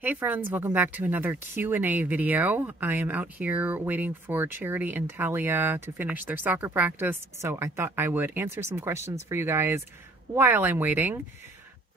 Hey friends, welcome back to another Q&A video. I am out here waiting for Charity and Talia to finish their soccer practice, so I thought I would answer some questions for you guys while I'm waiting.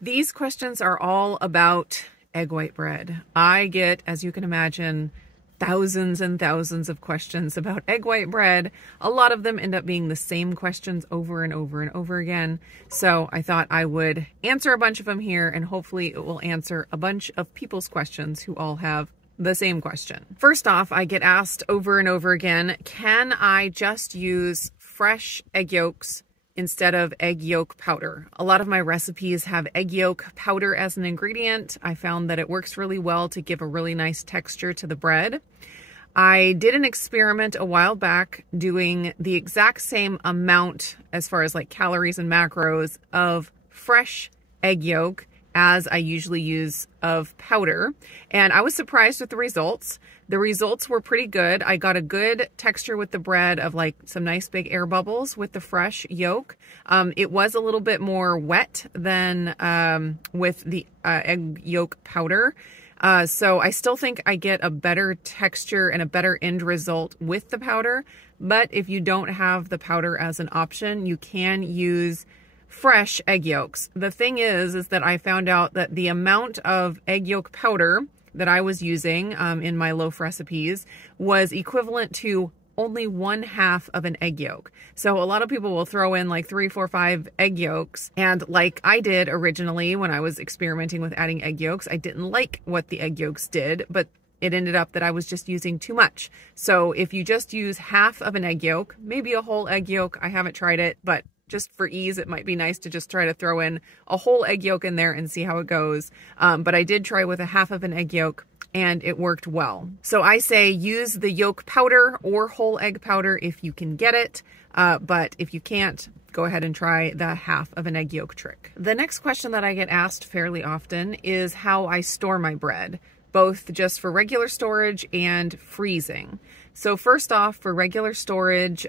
These questions are all about egg white bread. I get, as you can imagine, thousands and thousands of questions about egg white bread. A lot of them end up being the same questions over and over and over again. So I thought I would answer a bunch of them here, and hopefully it will answer a bunch of people's questions who all have the same question. First off, I get asked over and over again, can I just use fresh egg yolks instead of egg yolk powder? A lot of my recipes have egg yolk powder as an ingredient. I found that it works really well to give a really nice texture to the bread. I did an experiment a while back doing the exact same amount as far as like calories and macros of fresh egg yolk as I usually use of powder. And I was surprised with the results. The results were pretty good. I got a good texture with the bread of like some nice big air bubbles with the fresh yolk. It was a little bit more wet than with the egg yolk powder. So I still think I get a better texture and a better end result with the powder. But if you don't have the powder as an option, you can use fresh egg yolks. The thing is that I found out that the amount of egg yolk powder that I was using in my loaf recipes was equivalent to only 1/2 of an egg yolk. So a lot of people will throw in like 3, 4, 5 egg yolks. And like I did originally when I was experimenting with adding egg yolks, I didn't like what the egg yolks did, but it ended up that I was just using too much. So if you just use 1/2 of an egg yolk, maybe a whole egg yolk, I haven't tried it, but just for ease, it might be nice to just try to throw in a whole egg yolk in there and see how it goes. But I did try with 1/2 of an egg yolk and it worked well. So I say use the yolk powder or whole egg powder if you can get it. But if you can't, go ahead and try the 1/2 of an egg yolk trick. The next question that I get asked fairly often is how I store my bread, both just for regular storage and freezing. So first off, for regular storage,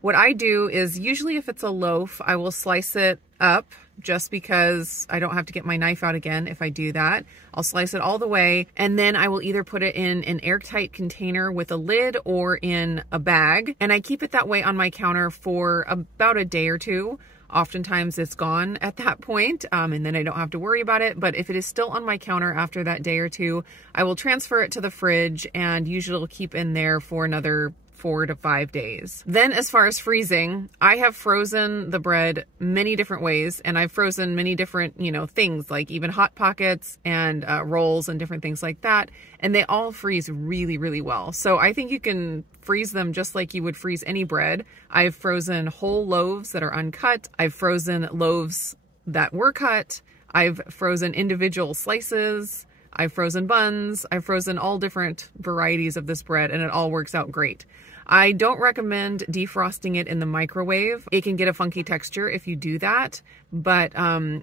what I do is usually if it's a loaf, I will slice it up just because I don't have to get my knife out again if I do that. I'll slice it all the way, and then I will either put it in an airtight container with a lid or in a bag, and I keep it that way on my counter for about a day or two. Oftentimes it's gone at that point, and then I don't have to worry about it. But if it is still on my counter after that day or two, I will transfer it to the fridge, and usually it'll keep in there for another 4 to 5 days. Then as far as freezing, I have frozen the bread many different ways, and I've frozen many different, things like even Hot Pockets and rolls and different things like that. And they all freeze really, really well. So I think you can freeze them just like you would freeze any bread. I've frozen whole loaves that are uncut. I've frozen loaves that were cut. I've frozen individual slices. I've frozen buns. I've frozen all different varieties of this bread, and it all works out great. I don't recommend defrosting it in the microwave. It can get a funky texture if you do that. But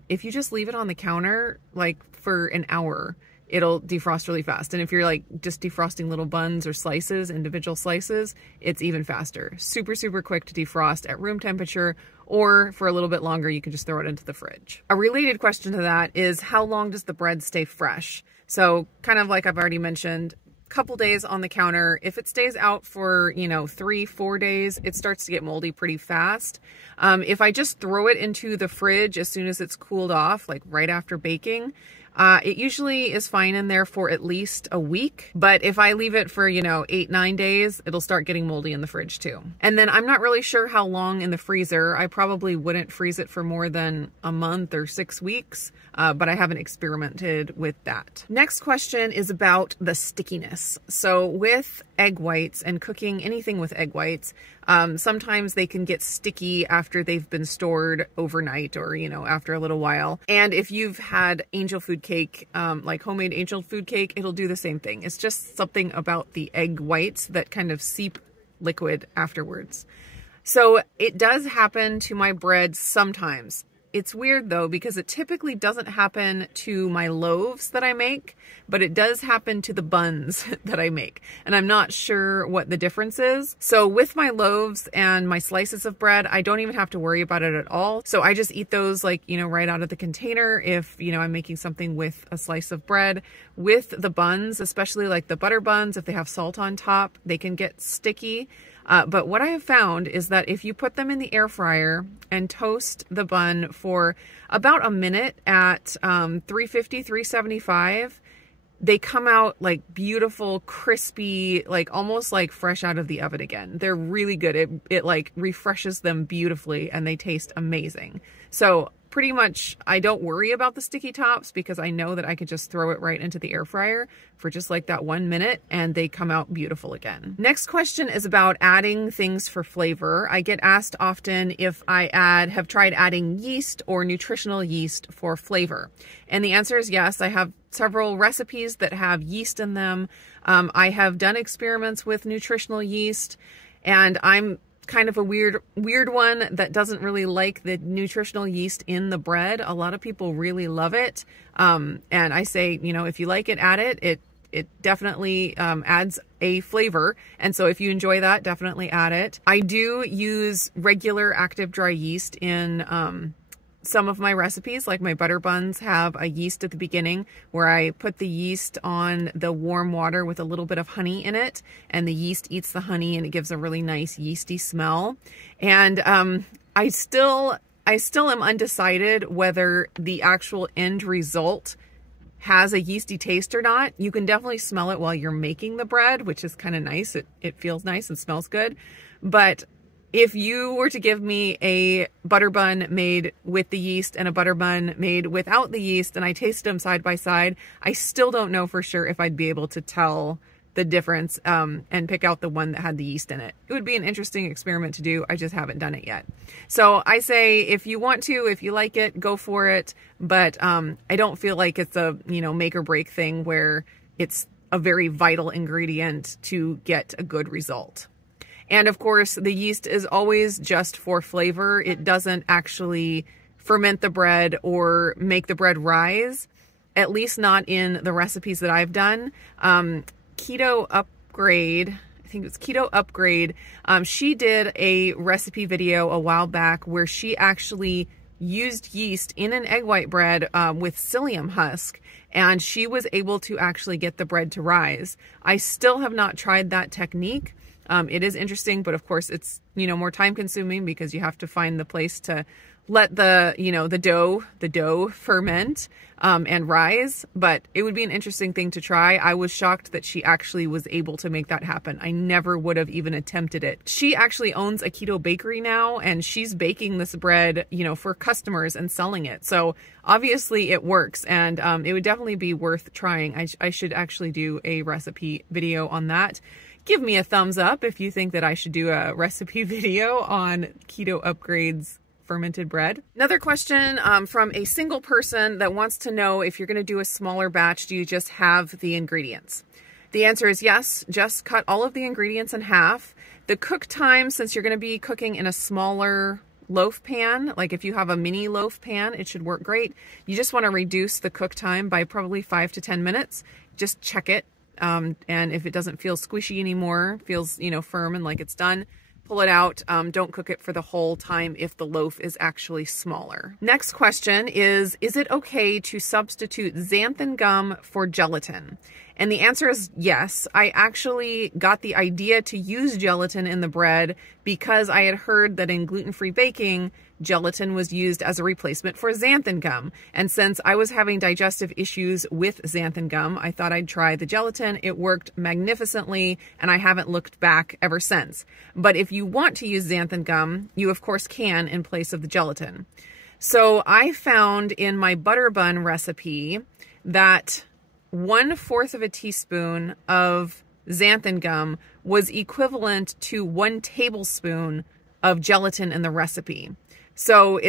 if you just leave it on the counter, like for an hour, it'll defrost really fast. And if you're like just defrosting little buns or slices, individual slices, it's even faster. Super, super quick to defrost at room temperature, or for a little bit longer, you can just throw it into the fridge. A related question to that is, how long does the bread stay fresh? So kind of like I've already mentioned, couple days on the counter. If it stays out for, 3, 4 days, it starts to get moldy pretty fast. If I just throw it into the fridge as soon as it's cooled off, like right after baking, it usually is fine in there for at least a week. But if I leave it for, 8, 9 days, it'll start getting moldy in the fridge too. And then I'm not really sure how long in the freezer. I probably wouldn't freeze it for more than a month or 6 weeks, but I haven't experimented with that. Next question is about the stickiness. So with egg whites and cooking anything with egg whites, sometimes they can get sticky after they've been stored overnight or, after a little while. And if you've had angel food cake, like homemade angel food cake, it'll do the same thing. It's just something about the egg whites that kind of seep liquid afterwards. So it does happen to my bread sometimes. it's weird though, because it typically doesn't happen to my loaves that I make, but it does happen to the buns that I make. And I'm not sure what the difference is. So with my loaves and my slices of bread, I don't even have to worry about it at all. So I just eat those like, you know, right out of the container if, you know, I'm making something with a slice of bread. With the buns, especially like the butter buns, if they have salt on top, they can get sticky. But what I have found is that if you put them in the air fryer and toast the bun for about a minute at 350, 375, they come out like beautiful, crispy, like almost like fresh out of the oven again. They're really good. It like refreshes them beautifully and they taste amazing. So pretty much I don't worry about the sticky tops because I know that I could just throw it right into the air fryer for just like that 1 minute and they come out beautiful again. Next question is about adding things for flavor. I get asked often if I have tried adding yeast or nutritional yeast for flavor. And the answer is yes. I have several recipes that have yeast in them. I have done experiments with nutritional yeast, and I'm kind of a weird one that doesn't really like the nutritional yeast in the bread. A lot of people really love it. And I say, you know, if you like it, add it. It definitely adds a flavor. And so if you enjoy that, definitely add it. I do use regular active dry yeast in some of my recipes, like my butter buns have a yeast at the beginning where I put the yeast on the warm water with a little bit of honey in it, and the yeast eats the honey and it gives a really nice yeasty smell. And I still am undecided whether the actual end result has a yeasty taste or not. You can definitely smell it while you're making the bread, which is kind of nice. It feels nice and smells good. But if you were to give me a butter bun made with the yeast and a butter bun made without the yeast, and I tasted them side by side, I still don't know for sure if I'd be able to tell the difference and pick out the one that had the yeast in it. It would be an interesting experiment to do. I just haven't done it yet. So I say, if you want to, if you like it, go for it. But I don't feel like it's a, you know, make or break thing where it's a very vital ingredient to get a good result. And of course, the yeast is always just for flavor. It doesn't actually ferment the bread or make the bread rise, at least not in the recipes that I've done. Keto Upgrade, I think it was Keto Upgrade, she did a recipe video a while back where she actually used yeast in an egg white bread with psyllium husk, and she was able to actually get the bread to rise. I still have not tried that technique. It is interesting, but of course it's, you know, more time consuming because you have to find the place to let the, you know, the dough ferment and rise. But it would be an interesting thing to try. I was shocked that she actually was able to make that happen. I never would have even attempted it. She actually owns a keto bakery now, and she's baking this bread, you know, for customers and selling it. So obviously it works, and it would definitely be worth trying. I should actually do a recipe video on that. Give me a thumbs up if you think that I should do a recipe video on Keto Upgrade's fermented bread. Another question from a single person that wants to know, if you're going to do a smaller batch, do you just have the ingredients? The answer is yes. Just cut all of the ingredients in half. The cook time, since you're going to be cooking in a smaller loaf pan, like if you have a mini loaf pan, it should work great. You just want to reduce the cook time by probably 5 to 10 minutes. Just check it. And if it doesn't feel squishy anymore, feels, you know, firm and like it's done, pull it out. Don't cook it for the whole time if the loaf is actually smaller. Next question is it okay to substitute xanthan gum for gelatin? And the answer is yes. I actually got the idea to use gelatin in the bread because I had heard that in gluten-free baking, gelatin was used as a replacement for xanthan gum. And since I was having digestive issues with xanthan gum, I thought I'd try the gelatin. It worked magnificently, and I haven't looked back ever since. But if you want to use xanthan gum, you of course can in place of the gelatin. So I found in my butter bun recipe that 1/4 of a teaspoon of xanthan gum was equivalent to 1 tablespoon of gelatin in the recipe. So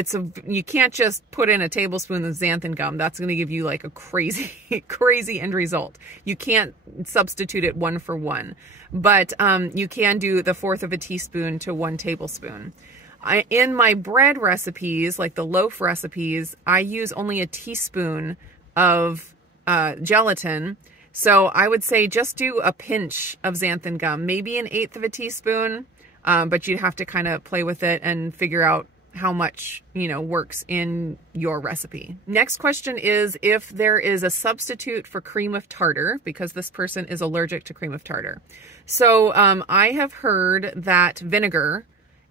you can't just put in a tablespoon of xanthan gum. That's going to give you like a crazy end result. You can't substitute it 1 for 1, but you can do the 1/4 of a teaspoon to 1 tablespoon. In my bread recipes, like the loaf recipes, I use only a teaspoon of gelatin. So I would say just do a pinch of xanthan gum, maybe 1/8 of a teaspoon, but you'd have to kind of play with it and figure out how much, works in your recipe. Next question is if there is a substitute for cream of tartar, because this person is allergic to cream of tartar. So I have heard that vinegar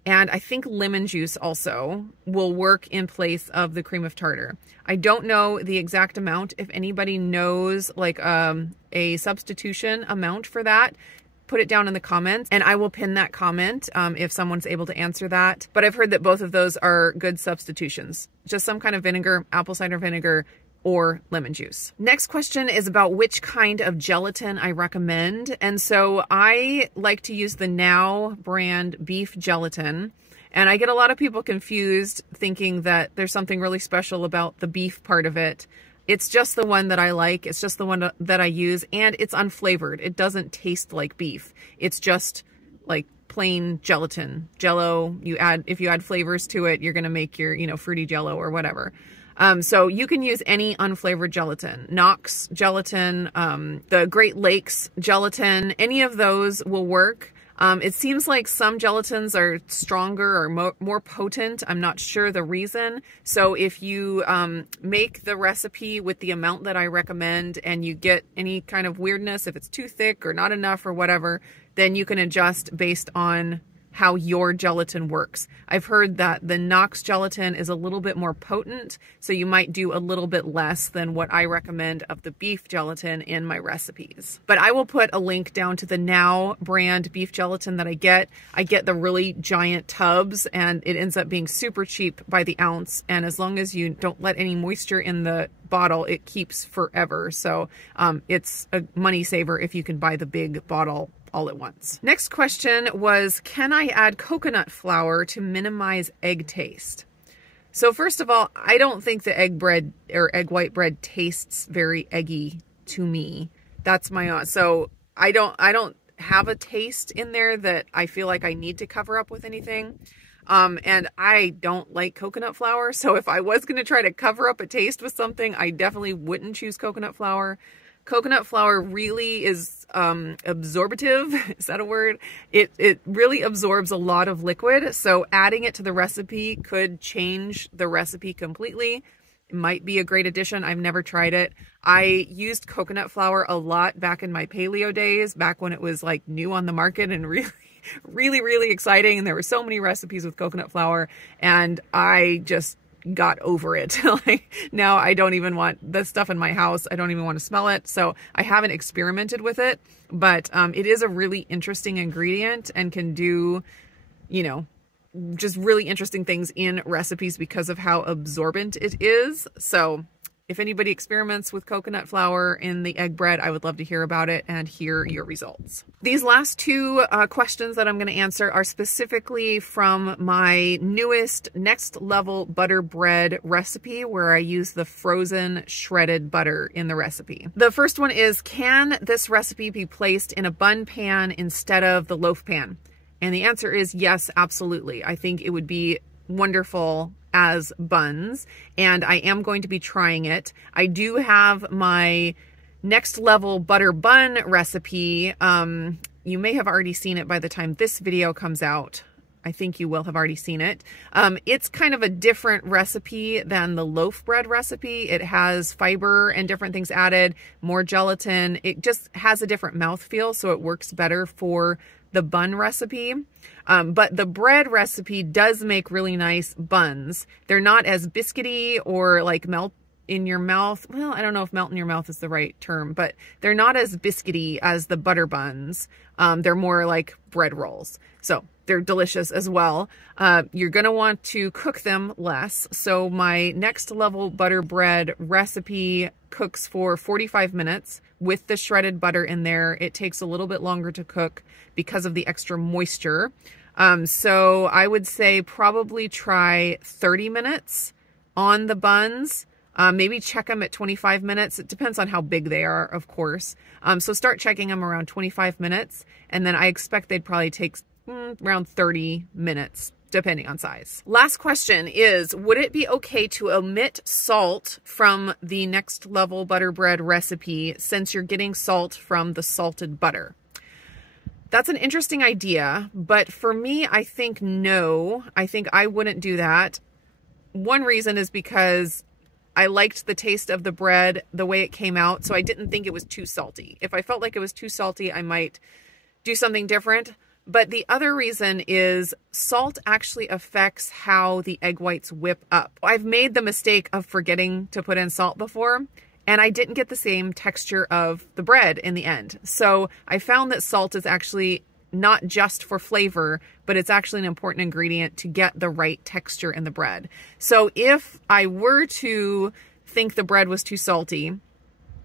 and I think lemon juice also will work in place of the cream of tartar. I don't know the exact amount. If anybody knows like a substitution amount for that, put it down in the comments and I will pin that comment if someone's able to answer that. But I've heard that both of those are good substitutions. Just some kind of vinegar, apple cider vinegar, or lemon juice. Next question is about which kind of gelatin I recommend. And so I like to use the Now brand beef gelatin. And I get a lot of people confused thinking that there's something really special about the beef part of it. It's just the one that I like. It's just the one that I use, and it's unflavored. It doesn't taste like beef. It's just like plain gelatin. Jello, if you add flavors to it, you're gonna make your, fruity jello or whatever. So you can use any unflavored gelatin, Knox gelatin, the Great Lakes gelatin, any of those will work. It seems like some gelatins are stronger or more potent. I'm not sure the reason. So if you make the recipe with the amount that I recommend and you get any kind of weirdness, if it's too thick or not enough or whatever, then you can adjust based on how your gelatin works. I've heard that the Knox gelatin is a little bit more potent, so you might do a little bit less than what I recommend of the beef gelatin in my recipes. But I will put a link down to the Now brand beef gelatin that I get. I get the really giant tubs and it ends up being super cheap by the ounce. And as long as you don't let any moisture in the bottle, it keeps forever. So it's a money saver if you can buy the big bottle all at once. Next question was, can I add coconut flour to minimize egg taste? So first of all, I don't think the egg bread or egg white bread tastes very eggy to me. That's my own. So I don't have a taste in there that I feel like I need to cover up with anything. And I don't like coconut flour. So if I was going to try to cover up a taste with something, I definitely wouldn't choose coconut flour. Coconut flour really is absorbative. Is that a word? It really absorbs a lot of liquid. So adding it to the recipe could change the recipe completely. It might be a great addition. I've never tried it. I used coconut flour a lot back in my paleo days, back when it was like new on the market and really exciting. And there were so many recipes with coconut flour and I just got over it. Like now I don't even want the stuff in my house. I don't even want to smell it. So I haven't experimented with it, but it is a really interesting ingredient and can do, just really interesting things in recipes because of how absorbent it is. So if anybody experiments with coconut flour in the egg bread, I would love to hear about it and hear your results. These last two questions that I'm going to answer are specifically from my newest next level butter bread recipe where I use the frozen shredded butter in the recipe. The first one is, can this recipe be placed in a bun pan instead of the loaf pan? And the answer is yes, absolutely. I think it would be wonderful as buns, and I am going to be trying it. I do have my next level butter bun recipe. You may have already seen it by the time this video comes out. I think you will have already seen it. It's kind of a different recipe than the loaf bread recipe. It has fiber and different things added, more gelatin. It just has a different mouthfeel, so it works better for the bun recipe. But the bread recipe does make really nice buns. They're not as biscuity or like melt in your mouth. Well, I don't know if melt in your mouth is the right term, but they're not as biscuity as the butter buns. They're more like bread rolls. So they're delicious as well. You're going to want to cook them less. So my next level butter bread recipe cooks for 45 minutes with the shredded butter in there. It takes a little bit longer to cook because of the extra moisture. So I would say probably try 30 minutes on the buns. Maybe check them at 25 minutes. It depends on how big they are, of course. So start checking them around 25 minutes. And then I expect they'd probably take around 30 minutes depending on size. Last question is, would it be okay to omit salt from the next level butter bread recipe since you're getting salt from the salted butter? That's an interesting idea, but for me, I think no. I think I wouldn't do that. One reason is because I liked the taste of the bread, the way it came out, so I didn't think it was too salty. If I felt like it was too salty, I might do something different. But the other reason is salt actually affects how the egg whites whip up. I've made the mistake of forgetting to put in salt before, and I didn't get the same texture of the bread in the end. So I found that salt is actually not just for flavor, but it's actually an important ingredient to get the right texture in the bread. So if I were to think the bread was too salty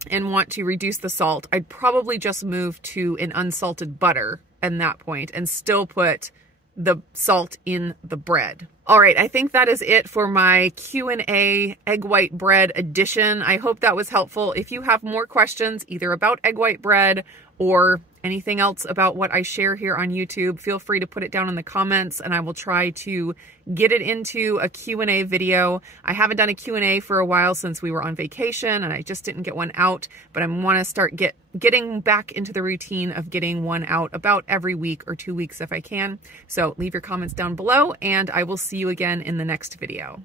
and want to reduce the salt, I'd probably just move to an unsalted butter at that point and still put the salt in the bread. All right, I think that is it for my Q&A egg white bread edition. I hope that was helpful. If you have more questions either about egg white bread or anything else about what I share here on YouTube, feel free to put it down in the comments and I will try to get it into a Q&A video. I haven't done a Q&A for a while since we were on vacation and I just didn't get one out, but I want to start getting back into the routine of getting one out about every week or 2 weeks if I can. So leave your comments down below and I will see you again in the next video.